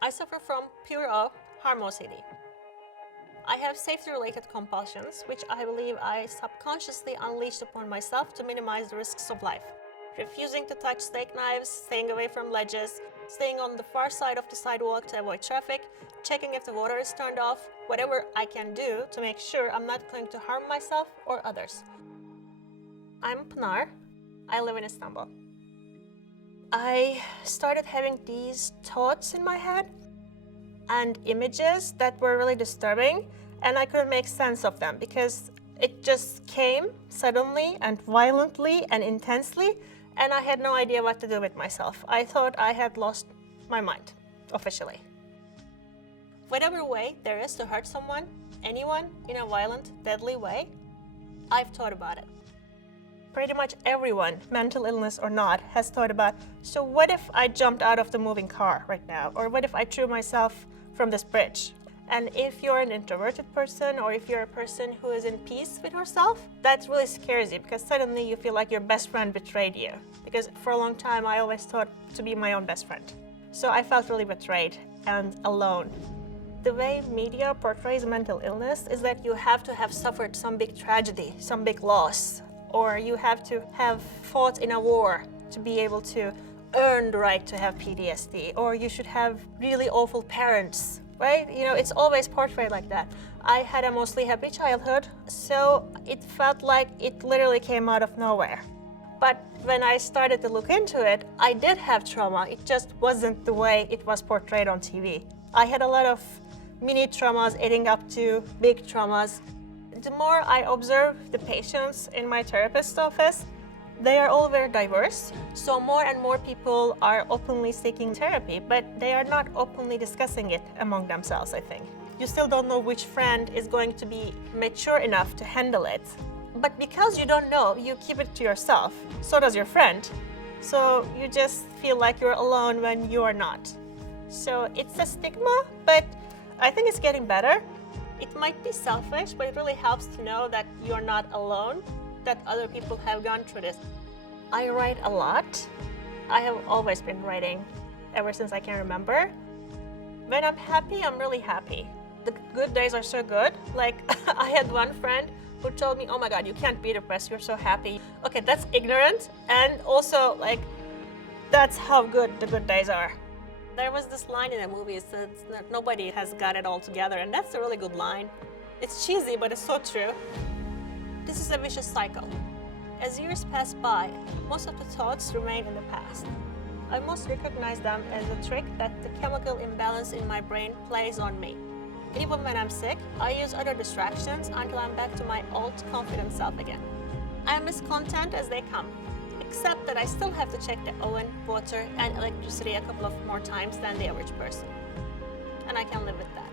I suffer from pureO, harm OCD. I have safety-related compulsions, which I believe I subconsciously unleashed upon myself to minimize the risks of life. Refusing to touch steak knives, staying away from ledges, staying on the far side of the sidewalk to avoid traffic, checking if the water is turned off, whatever I can do to make sure I'm not going to harm myself or others. I'm Pinar. I live in Istanbul. I started having these thoughts in my head and images that were really disturbing, and I couldn't make sense of them because it just came suddenly and violently and intensely, and I had no idea what to do with myself. I thought I had lost my mind, officially. Whatever way there is to hurt someone, anyone, in a violent, deadly way, I've thought about it. Pretty much everyone, mental illness or not, has thought about, so what if I jumped out of the moving car right now? Or what if I threw myself from this bridge? And if you're an introverted person, or if you're a person who is in peace with herself, that really scares you because suddenly you feel like your best friend betrayed you. Because for a long time, I always thought to be my own best friend. So I felt really betrayed and alone. The way media portrays mental illness is that you have to have suffered some big tragedy, some big loss, or you have to have fought in a war to be able to earn the right to have PTSD, or you should have really awful parents, right? You know, it's always portrayed like that. I had a mostly happy childhood, so it felt like it literally came out of nowhere. But when I started to look into it, I did have trauma. It just wasn't the way it was portrayed on TV. I had a lot of mini traumas adding up to big traumas. The more I observe the patients in my therapist's office, they are all very diverse. So more and more people are openly seeking therapy, but they are not openly discussing it among themselves, I think. You still don't know which friend is going to be mature enough to handle it. But because you don't know, you keep it to yourself. So does your friend. So you just feel like you're alone when you are not. So it's a stigma, but I think it's getting better. It might be selfish, but it really helps to know that you're not alone, that other people have gone through this. I write a lot. I have always been writing ever since I can remember. When I'm happy, I'm really happy. The good days are so good. Like, I had one friend who told me, oh my God, you can't be depressed, you're so happy. Okay, that's ignorant, and also, like, that's how good the good days are. There was this line in the movie that says that nobody has got it all together, and that's a really good line. It's cheesy, but it's so true. This is a vicious cycle. As years pass by, most of the thoughts remain in the past. I most recognize them as a trick that the chemical imbalance in my brain plays on me. Even when I'm sick, I use other distractions until I'm back to my old confident self again. I'm as content as they come, except that I still have to check the oven, water, and electricity a couple of more times than the average person. And I can live with that.